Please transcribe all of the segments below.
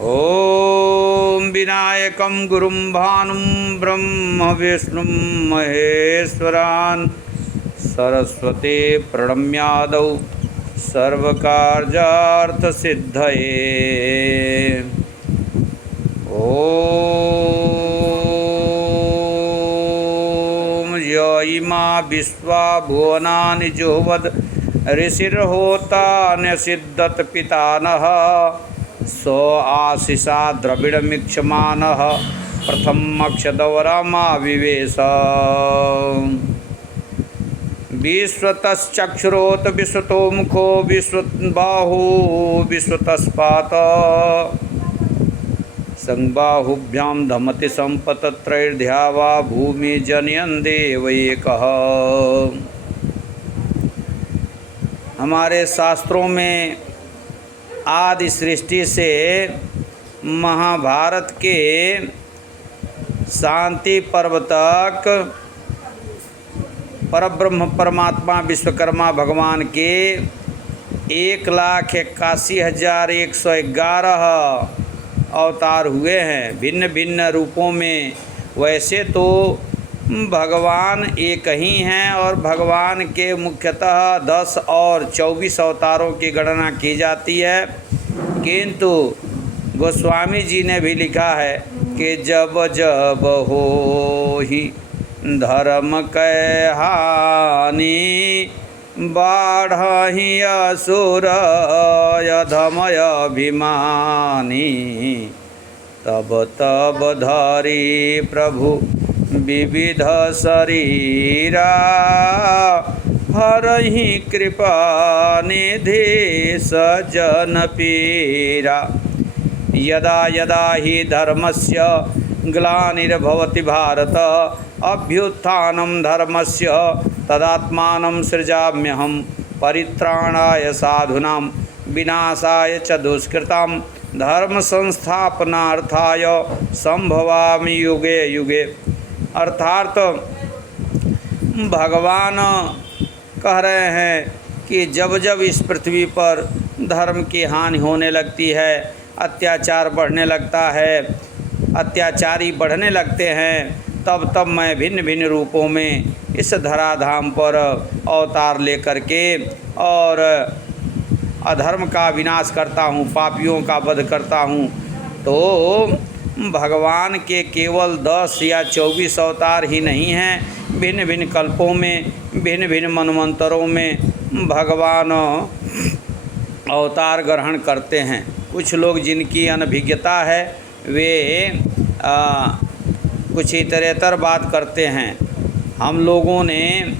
ॐ विनायकं गुरुं भानुं ब्रह्म विष्णुं महेश्वरान् सरस्वती प्रणम्यादौ सर्वकार्यार्थसिद्धये। ॐ य इमा विश्वा भुवनानि जुह्वद ऋषिर्होता न्यसिद्धत पितानः सो आशिषा द्रविडमीक्षमानः प्रथमक्षदवरमाविवेश। विश्वतश्चक्षुरोत विश्वतो मुखो विश्वबाहु विश्वतस्पात संबाहुभ्यां धमति संपतत्रैर्ध्यावा भूमि जनयन् देव एकः। हमारे शास्त्रों में आदि सृष्टि से महाभारत के शांति पर्व तक परब्रह्म परमात्मा विश्वकर्मा भगवान के 1,81,111 अवतार हुए हैं भिन्न भिन्न रूपों में। वैसे तो भगवान एक ही हैं और भगवान के मुख्यतः 10 और 24 अवतारों की गणना की जाती है, किंतु गोस्वामी जी ने भी लिखा है कि जब जब हो ही धर्म कै हानि बाढ़हि असुर अधमय अभिमानी तब तब धरी प्रभु विविध शरीरा हरहि कृपा निधि सजन पीरा। यदा यदा हि धर्मस्य ग्लानिर्भवति भारत अभ्युत्थानं धर्मस्य तदात्मानं सृजाम्यहं परित्राणाय साधूनां विनाशाय च दुष्कृतां धर्म संस्थापनार्थाय संभवामि युगे युगे। अर्थात भगवान कह रहे हैं कि जब जब इस पृथ्वी पर धर्म की हानि होने लगती है, अत्याचार बढ़ने लगता है, अत्याचारी बढ़ने लगते हैं, तब तब मैं भिन्न भिन्न रूपों में इस धराधाम पर अवतार लेकर के और अधर्म का विनाश करता हूँ, पापियों का वध करता हूँ। तो भगवान के केवल 10 या 24 अवतार ही नहीं हैं, भिन्न भिन्न कल्पों में भिन्न भिन्न मनवंतरों में भगवान अवतार ग्रहण करते हैं। कुछ लोग जिनकी अनभिज्ञता है वे कुछ इतरेतर बात करते हैं। हम लोगों ने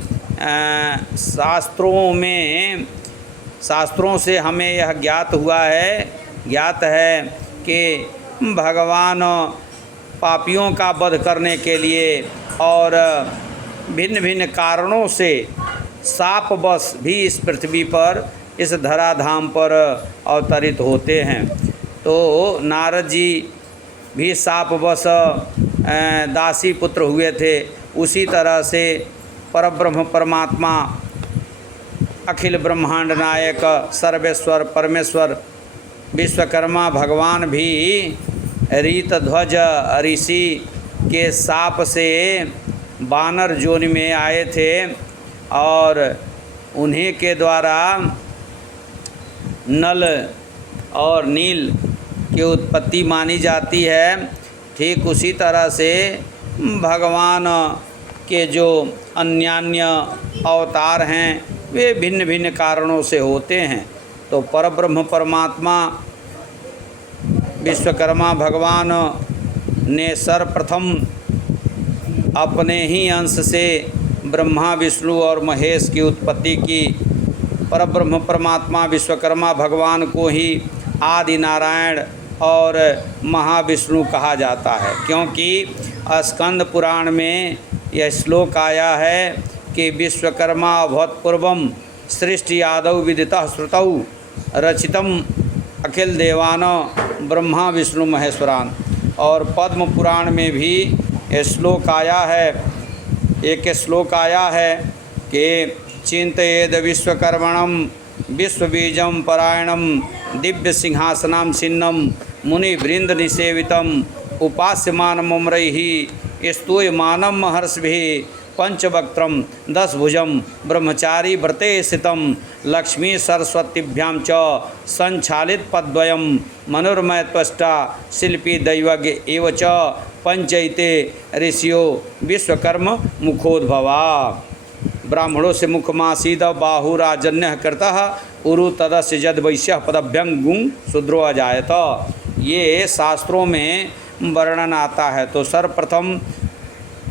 शास्त्रों से हमें यह ज्ञात है कि भगवान पापियों का वध करने के लिए और भिन्न भिन्न कारणों से शापवश भी इस पृथ्वी पर इस धराधाम पर अवतरित होते हैं। तो नारद जी भी शापवश दासी पुत्र हुए थे। उसी तरह से परब्रह्म परमात्मा अखिल ब्रह्मांड नायक सर्वेश्वर परमेश्वर विश्वकर्मा भगवान भी रीतध्वज ऋषि के शाप से वानर योनि में आए थे और उन्हीं के द्वारा नल और नील की उत्पत्ति मानी जाती है। ठीक उसी तरह से भगवान के जो अन्यान्य अवतार हैं वे भिन्न भिन्न कारणों से होते हैं। तो परब्रह्म परमात्मा विश्वकर्मा भगवान ने सर्वप्रथम अपने ही अंश से ब्रह्मा विष्णु और महेश की उत्पत्ति की। परब्रह्म परमात्मा विश्वकर्मा भगवान को ही आदि नारायण और महाविष्णु कहा जाता है, क्योंकि स्कंद पुराण में यह श्लोक आया है कि विश्वकर्मा भूतपूर्वं सृष्टि आदौ विदितः श्रुतौ रचितम अखिल देवान ब्रह्मा विष्णु महेश्वरान। और पद्म पुराण में भी ये श्लोक आया है, एक श्लोक आया है कि चिंतयेद विश्वकर्मणं विश्वबीजं परायणं दिव्य सिंहासनं छिन्नं मुनिवृंद निसेवितम उपास्यमान मुम्रैः स्तूयमानं महर्षिभिः पंचवक्त्रम 10 भुजम ब्रह्मचारी व्रते स्थितम लक्ष्मी सरस्वतीभ्यां च संचालित पद्वयम मनोरमय त्वष्टा शिल्पी दैवज्ञ एव च पंचैते ऋषियो विश्वकर्म मुखोद्भवा। ब्राह्मणों से मुखमासीद बाहुराजन्य कृतः उरु तदस्य यद वैश्य पदभ्यंगुं शूद्रो अजायत। ये शास्त्रों में वर्णन आता है। तो सर्वप्रथम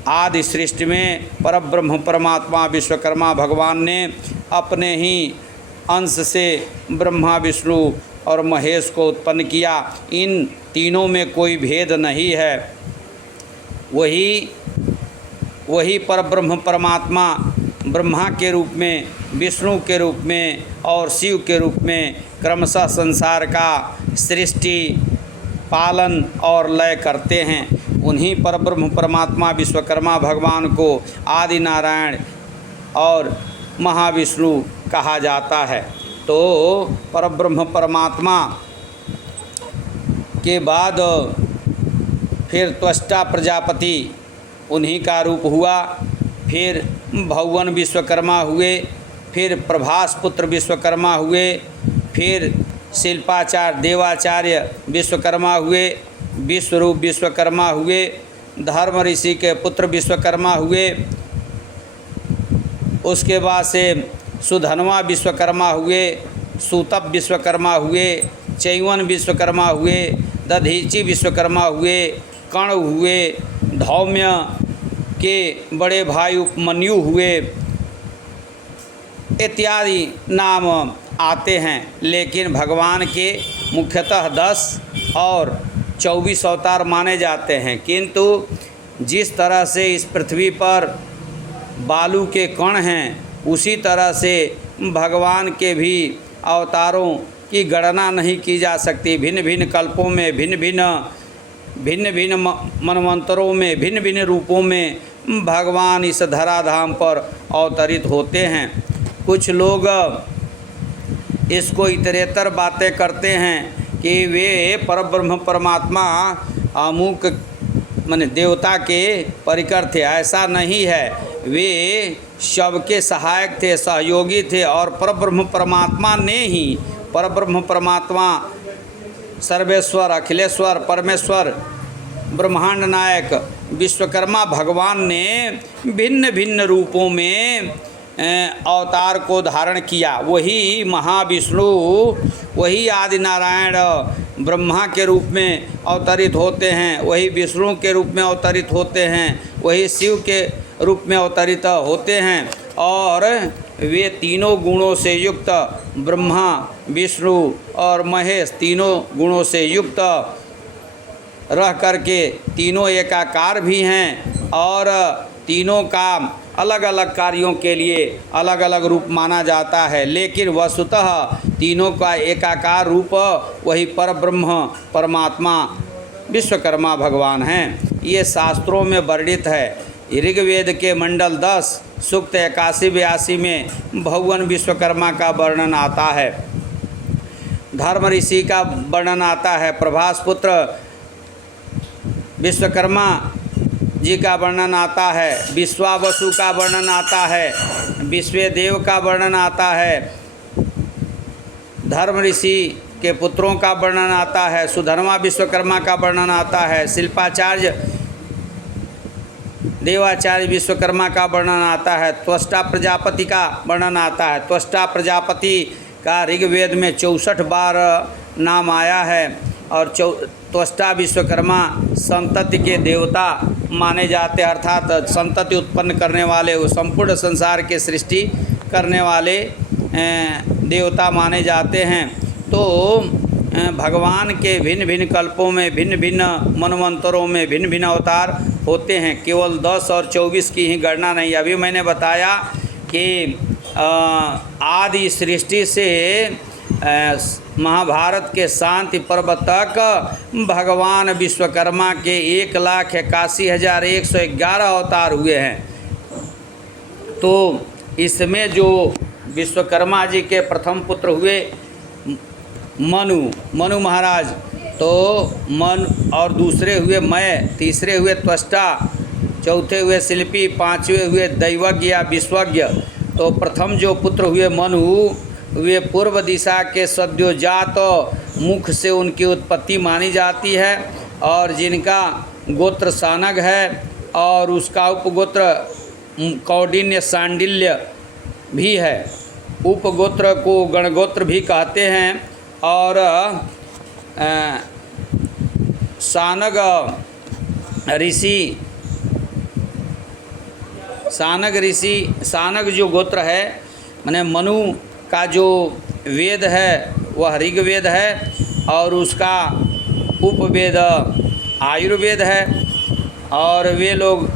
आदि सृष्टि में परब्रह्म परमात्मा विश्वकर्मा भगवान ने अपने ही अंश से ब्रह्मा विष्णु और महेश को उत्पन्न किया। इन तीनों में कोई भेद नहीं है। वही परब्रह्म परमात्मा ब्रह्मा के रूप में, विष्णु के रूप में और शिव के रूप में क्रमशः संसार का सृष्टि पालन और लय करते हैं। उन्हीं परब्रह्म परमात्मा विश्वकर्मा भगवान को आदि नारायण और महाविष्णु कहा जाता है। तो परब्रह्म परमात्मा के बाद फिर त्वष्टा प्रजापति उन्हीं का रूप हुआ, फिर भगवान विश्वकर्मा हुए, फिर प्रभास पुत्र विश्वकर्मा हुए, फिर शिल्पाचार्य देवाचार्य विश्वकर्मा हुए, विश्वरूप विश्वकर्मा हुए, धर्म ऋषि के पुत्र विश्वकर्मा हुए, उसके बाद से सुधन्वा विश्वकर्मा हुए, सूतप विश्वकर्मा हुए, चैवन विश्वकर्मा हुए, दधीचि विश्वकर्मा हुए, कर्ण हुए, धौम्य के बड़े भाई उपमन्यु हुए इत्यादि नाम आते हैं। लेकिन भगवान के मुख्यतः 10 और 24 अवतार माने जाते हैं। किंतु जिस तरह से इस पृथ्वी पर बालू के कण हैं, उसी तरह से भगवान के भी अवतारों की गणना नहीं की जा सकती। भिन्न भिन्न कल्पों में, भिन्न भिन्न मनवंतरों में, भिन्न भिन्न रूपों में भगवान इस धराधाम पर अवतरित होते हैं। कुछ लोग इसको इतरेतर बातें करते हैं कि वे परब्रह्म परमात्मा अमुक माने देवता के परिकर थे। ऐसा नहीं है, वे सबके सहायक थे, सहयोगी थे। और परब्रह्म परमात्मा ने ही, परब्रह्म परमात्मा सर्वेश्वर अखिलेश्वर परमेश्वर ब्रह्मांड नायक विश्वकर्मा भगवान ने भिन्न भिन्न रूपों में अवतार को धारण किया। वही महाविष्णु, वही आदि नारायण ब्रह्मा के रूप में अवतरित होते हैं, वही विष्णु के रूप में अवतरित होते हैं, वही शिव के रूप में अवतरित होते हैं। और वे तीनों गुणों से युक्त ब्रह्मा विष्णु और महेश तीनों गुणों से युक्त रह करके तीनों एकाकार भी हैं और तीनों का अलग अलग कार्यों के लिए अलग अलग रूप माना जाता है। लेकिन वस्तुतः तीनों का एकाकार रूप वही परब्रह्म परमात्मा विश्वकर्मा भगवान हैं। ये शास्त्रों में वर्णित है। ऋग्वेद के मंडल 10 सूक्त 81-82 में भगवान विश्वकर्मा का वर्णन आता है, धर्म ऋषि का वर्णन आता है, प्रभास पुत्र विश्वकर्मा जी का वर्णन आता है, विश्वावसु का वर्णन आता है, विश्वदेव का वर्णन आता है, धर्म ऋषि के पुत्रों का वर्णन आता है, सुधर्मा विश्वकर्मा का वर्णन आता है, शिल्पाचार्य देवाचार्य विश्वकर्मा का वर्णन आता है, त्वष्टा प्रजापति का वर्णन आता है। त्वष्टा प्रजापति का ऋग्वेद में 64 बार नाम आया है और त्वष्टा विश्वकर्मा संतति के देवता माने जाते हैं, अर्थात संतति उत्पन्न करने वाले, वो संपूर्ण संसार के सृष्टि करने वाले देवता माने जाते हैं। तो भगवान के भिन्न भिन्न कल्पों में, भिन्न भिन्न मनवंतरों में भिन्न भिन्न अवतार होते हैं। केवल 10 और 24 की ही गणना नहीं। अभी मैंने बताया कि आदि सृष्टि से महाभारत के शांति पर्व तक भगवान विश्वकर्मा के 1,81,111 अवतार हुए हैं। तो इसमें जो विश्वकर्मा जी के प्रथम पुत्र हुए मनु महाराज, तो मन, और दूसरे हुए मैं, तीसरे हुए त्वष्टा, चौथे हुए शिल्पी, पांचवें हुए दैवज्ञ या विश्वज्ञ। तो प्रथम जो पुत्र हुए मनु, वे पूर्व दिशा के सद्योजात मुख से उनकी उत्पत्ति मानी जाती है, और जिनका गोत्र सानग है और उसका उपगोत्र कौंडिन्य सांडिल्य भी है। उपगोत्र को गणगोत्र भी कहते हैं। और सानग सानग जो गोत्र है, माने मनु का जो वेद है वह ऋग्वेद है, और उसका उपवेद आयुर्वेद है। और वे लोग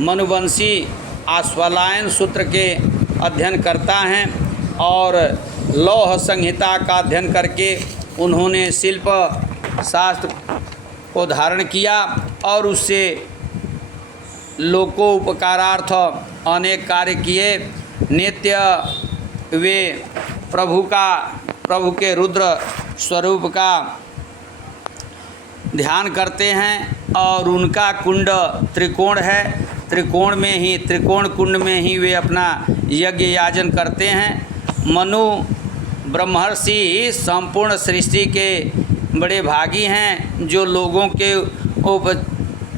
मनुवंशी आश्वलायन सूत्र के अध्ययन करता हैं, और लौह संहिता का अध्ययन करके उन्होंने शिल्प शास्त्र को धारण किया, और उससे लोकोपकारार्थ अनेक कार्य किए। नित्य वे प्रभु के रुद्र स्वरूप का ध्यान करते हैं, और उनका कुंड त्रिकोण है। त्रिकोण कुंड में ही वे अपना यज्ञ याजन करते हैं। मनु ब्रह्मर्षि संपूर्ण सृष्टि के बड़े भागी हैं, जो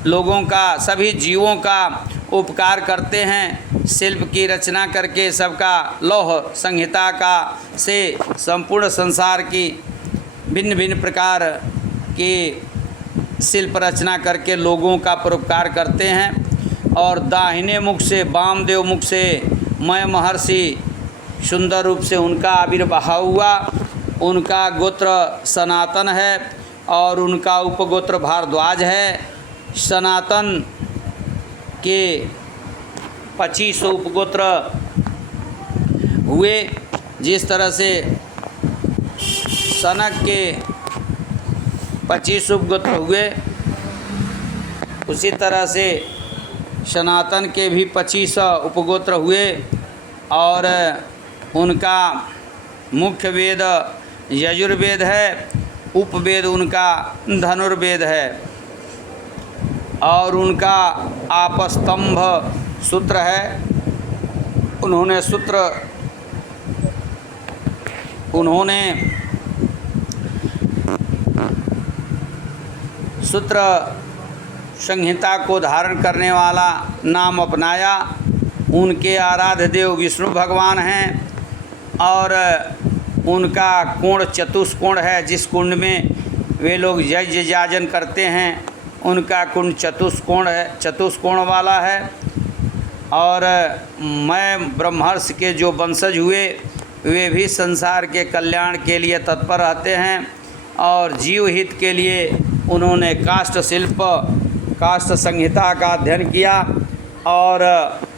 लोगों का सभी जीवों का उपकार करते हैं। शिल्प की रचना करके सबका लौह संहिता का से संपूर्ण संसार की भिन्न भिन्न प्रकार के शिल्प रचना करके लोगों का परोपकार करते हैं। और दाहिने मुख से, वामदेव मुख से मैं महर्षि सुंदर रूप से उनका आविर्भाव हुआ। उनका गोत्र सनातन है और उनका उपगोत्र भारद्वाज है। सनातन के 25 उपगोत्र हुए। जिस तरह से सनक के 25 उपगोत्र हुए, उसी तरह से सनातन के भी 25 उपगोत्र हुए। और उनका मुख्य वेद यजुर्वेद है, उपवेद उनका धनुर्वेद है, और उनका आपस्तंभ सूत्र है। उन्होंने सूत्र संहिता को धारण करने वाला नाम अपनाया। उनके आराध्य देव विष्णु भगवान हैं, और उनका कोण चतुष्कोण है। जिस कुंड में वे लोग यज्ञ याजन करते हैं, उनका कुंड चतुष्कोण वाला है। और मैं ब्रह्मर्षि के जो वंशज हुए, वे भी संसार के कल्याण के लिए तत्पर रहते हैं, और जीव हित के लिए उन्होंने काष्ठ संहिता का अध्ययन किया, और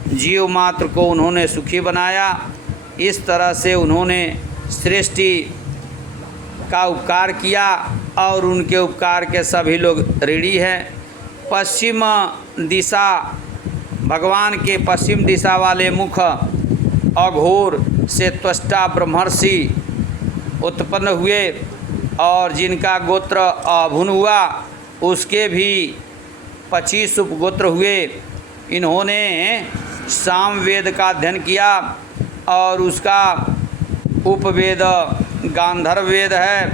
जीव मात्र को उन्होंने सुखी बनाया। इस तरह से उन्होंने सृष्टि का उपकार किया, और उनके उपकार के सभी लोग ऋणी हैं। पश्चिम दिशा, भगवान के पश्चिम दिशा वाले मुख अघोर से त्वष्टा ब्रह्मर्षि उत्पन्न हुए, और जिनका गोत्र अभुन हुआ, उसके भी 25 उपगोत्र हुए। इन्होंने सामवेद का अध्ययन किया, और उसका उपवेद गांधर्व वेद है।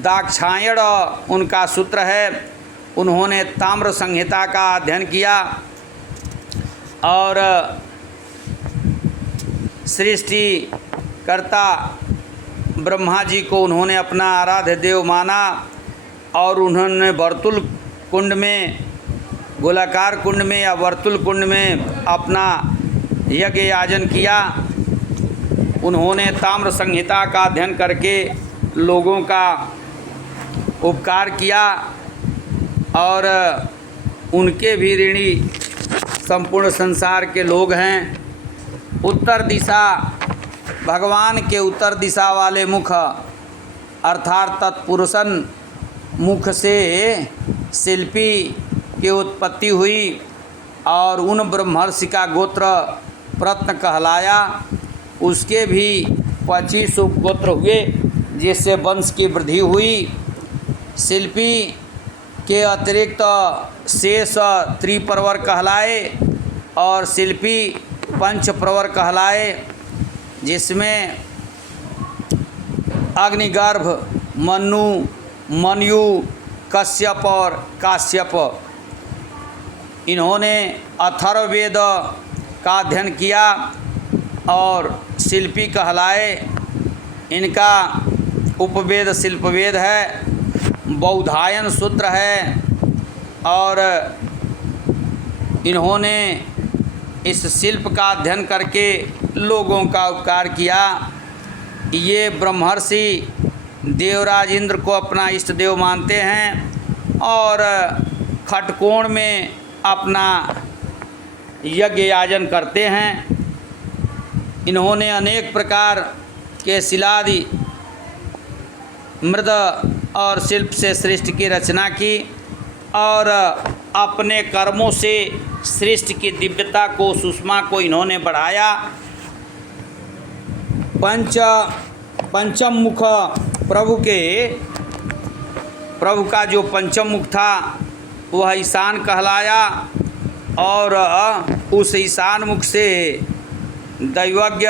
दाक्षायण उनका सूत्र है। उन्होंने ताम्र संहिता का अध्ययन किया, और सृष्टिकर्ता ब्रह्मा जी को उन्होंने अपना आराध्य देव माना, और उन्होंने वर्तुल कुंड में, गोलाकार कुंड में या वर्तुल कुंड में अपना यज्ञ याजन किया। उन्होंने ताम्र संहिता का अध्ययन करके लोगों का उपकार किया, और उनके भी ऋणी संपूर्ण संसार के लोग हैं। उत्तर दिशा, भगवान के उत्तर दिशा वाले मुख अर्थात तत्पुरुषन मुख से शिल्पी की उत्पत्ति हुई, और उन ब्रह्मर्षि का गोत्र प्रत्न कहलाया। उसके भी 25 उपगोत्र हुए, जिससे वंश की वृद्धि हुई। शिल्पी के अतिरिक्त शेष त्रिप्रवर कहलाए और शिल्पी पंचप्रवर कहलाए, जिसमें अग्निगर्भ, मनु, मनयु, कश्यप और काश्यप, इन्होंने अथर्ववेद का अध्ययन किया और शिल्पी कहलाए। इनका उपवेद शिल्पवेद है, बौधायन सूत्र है और इन्होंने इस शिल्प का अध्ययन करके लोगों का उपकार किया। ये ब्रह्मर्षि देवराज इंद्र को अपना इष्ट देव मानते हैं और खटकोण में अपना यज्ञ याजन करते हैं। इन्होंने अनेक प्रकार के शिलादि मृद और शिल्प से सृष्टि की रचना की और अपने कर्मों से सृष्टि की दिव्यता को, सुषमा को इन्होंने बढ़ाया। पंचम मुख प्रभु का जो पंचम मुख था वह ईशान कहलाया और उस ईशान मुख से दैवज्ञ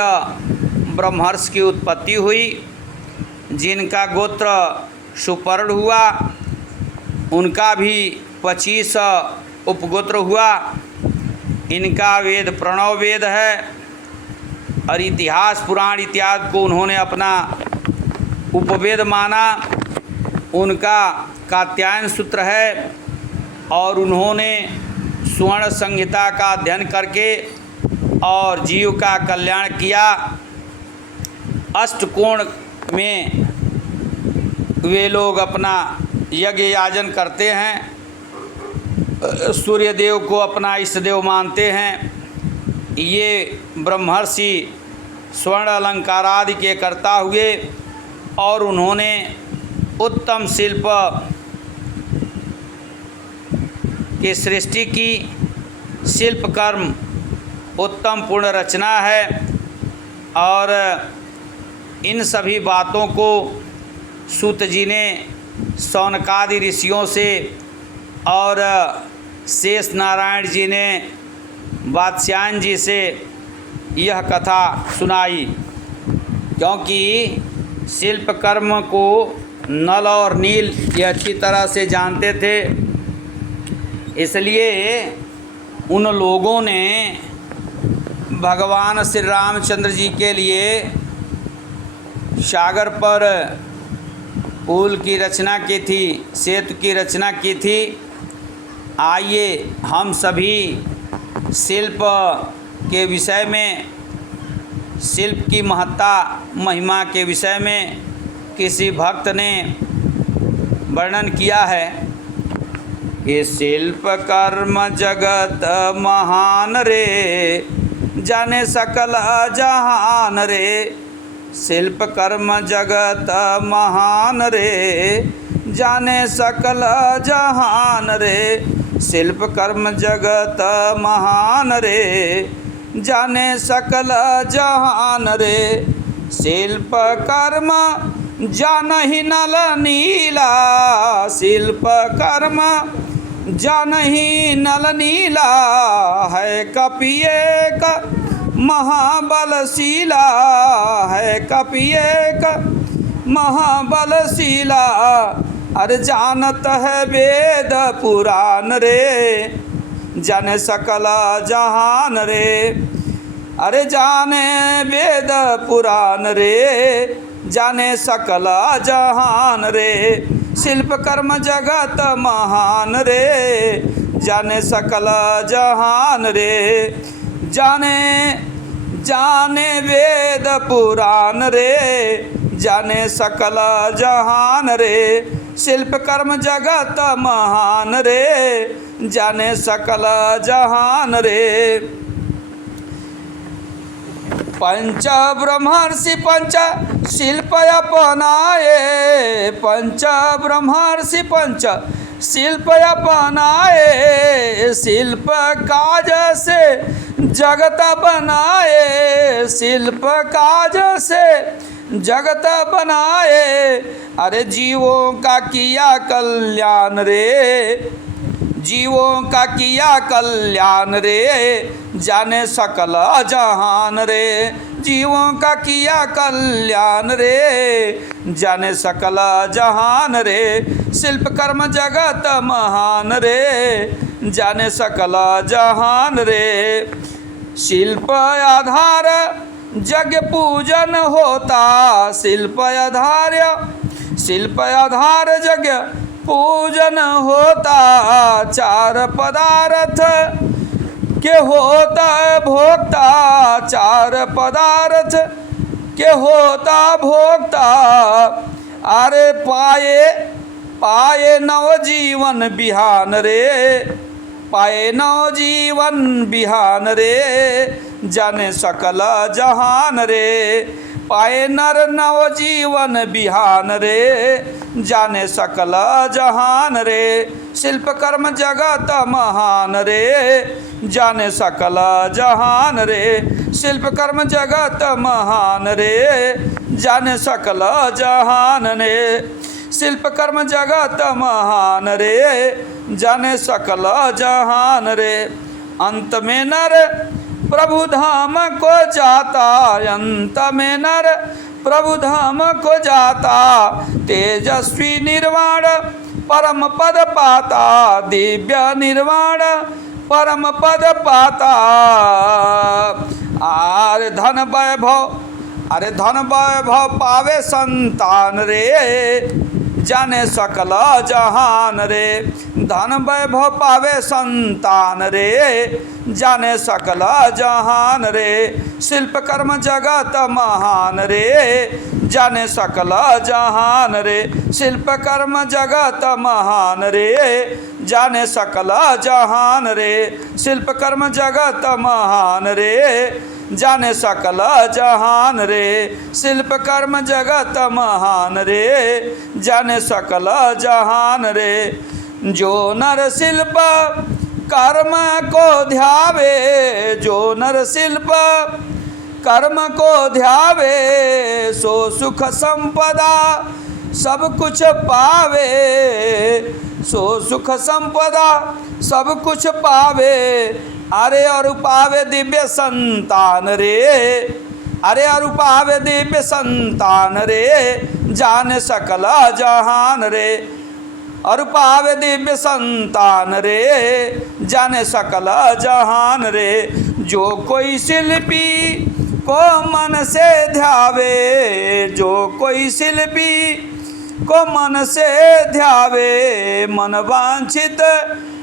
ब्रह्मर्षि की उत्पत्ति हुई, जिनका गोत्र सुपर्ण हुआ। उनका भी 25 उपगोत्र हुआ। इनका वेद प्रणव वेद है और इतिहास पुराण इत्यादि को उन्होंने अपना उपवेद माना। उनका कात्यायन सूत्र है और उन्होंने स्वर्ण संहिता का अध्ययन करके और जीव का कल्याण किया। अष्टकोण में वे लोग अपना यज्ञ याजन करते हैं, सूर्यदेव को अपना इष्ट देव मानते हैं। ये ब्रह्मर्षि स्वर्ण अलंकार आदि के करता हुए और उन्होंने उत्तम शिल्प की सृष्टि की। शिल्प कर्म उत्तम पूर्ण रचना है और इन सभी बातों को सूत जी ने शौनकादि ऋषियों से और शेष नारायण जी ने वात्स्यायन जी से यह कथा सुनाई, क्योंकि शिल्प कर्म को नल और नील ये अच्छी तरह से जानते थे। इसलिए उन लोगों ने भगवान श्री रामचंद्र जी के लिए सागर पर पुल की रचना की थी, सेतु की रचना की थी। आइए हम सभी शिल्प के विषय में, शिल्प की महत्ता महिमा के विषय में किसी भक्त ने वर्णन किया है कि शिल्प कर्म जगत महान रे, जाने सकल जहान रे। शिल्प कर्म जगत महान रे, जाने सकल जहान रे। शिल्प कर्म जगत महान रे, जाने सकल जहान रे। शिल्प कर्म जानहि नल नीला, शिल्प कर्म जानहि नल नीला। है कपि एक महाबलशीला, है कपि एक महाबलशीला। अरे जानत है वेद पुराण रे, जन सकल जहान रे। अरे जाने वेद पुराण रे, जाने सकल जहान रे। शिल्प कर्म जगत महान रे, जाने सकल जहान रे। जाने वेद पुराण रे, जाने सकल जहान रे। शिल्प कर्म जगत महान रे, जाने सकल जहान रे। पंच ब्रह्मर्षि पंच शिल्प अपनाए, पंच ब्रह्मर्षि पंच शिल्प अपनाए, शिल्प काज से जगत बनाए, शिल्प काज से जगत बनाए। अरे जीवों का किया कल्याण रे, जीवों का किया कल्याण रे, जाने सकल जहान रे। जीवों का किया कल्याण रे, जाने सकल जहान रे। शिल्प कर्म जगत महान रे, जाने सकल जहान रे। शिल्प आधार यज्ञ पूजन होता, शिल्प आधार, शिल्प आधार यज्ञ पूजन होता। चार पदार्थ के होता भोक्ता, चार पदार्थ के होता भोक्ता। अरे पाए पाए नवजीवन बिहान रे, पाए नवजीवन बिहान रे, जाने सकल जहान रे। पाए नर नवजीवन बिहान रे, जाने सकल जहान रे। शिल्प कर्म जगत महान रे, जाने सकल जहान रे। शिल्प कर्म जगत महान रे, जाने सकल जहान रे। शिल्प कर्म जगत महान रे, जाने सकल जहान रे। अंत में नर प्रभु धाम को जाता, अंत में नर प्रभु धाम को जाता। तेजस्वी निर्वाण परम पद पाता, दिव्य निर्वाण परम पद पाता। अरे धन वैभव, अरे धन वैभव पावे संतान रे, जाने सकल जहान रे। धन वैभव पावे संतान रे, जाने सकल जहान रे। शिल्प कर्म जगत महान रे, जाने सकल जहान रे। शिल्प कर्म जगत महान रे, जाने सकल जहान रे। शिल्प कर्म जगत महान रे, जाने सकल जहान रे। शिल्प कर्म जगत महान रे, जाने सकल जहान रे। जो नर शिल्प कर्म को ध्यावे, जो नर शिल्प कर्म को ध्यावे, सो सुख संपदा सब कुछ पावे, सो सुख संपदा सब कुछ पावे। अरे और पावे दिव्य संतान रे, अरे और पावे दिव्य संतान रे, जाने सकल जहान रे। और पावे दिव्य संतान रे, जाने सकल जहान रे। जो कोई शिल्पी को मन से ध्यावे, जो कोई शिल्पी को मन से ध्यावे, मन वांछित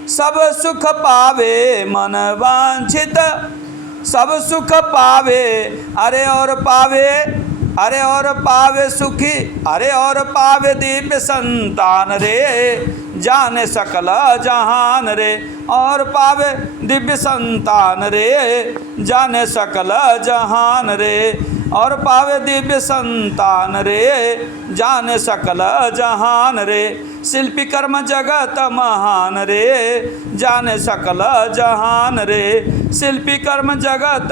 सब सुख पावे, मन वांछित सब सुख पावे। अरे और पावे, अरे और पावे सुखी, अरे और पावे दिव्य संतान रे, जाने सकल जहान रे। और पावे दिव्य संतान रे, जाने सकल जहान रे। और पावे दिव्य संतान रे, जाने सकल जहान रे। शिल्पी कर्म जगत महान रे, जाने सकल जहान रे। शिल्पी कर्म जगत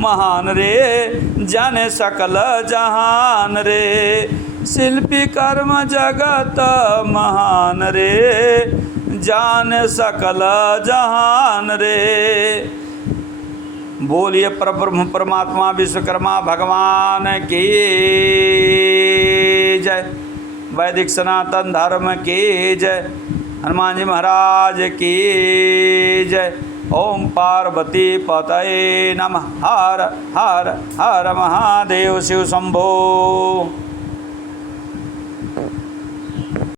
महान रे, जाने सकल जहान रे। शिल्पी कर्म जगत महान रे, जाने सकल जहान रे। बोलिए परब्रह्म परमात्मा विश्वकर्मा भगवान की जय। वैदिक सनातन धर्म की जय। हनुमान जी महाराज की जय। ओम पार्वती पतये नमः। हर हर हर महादेव शिव शंभो।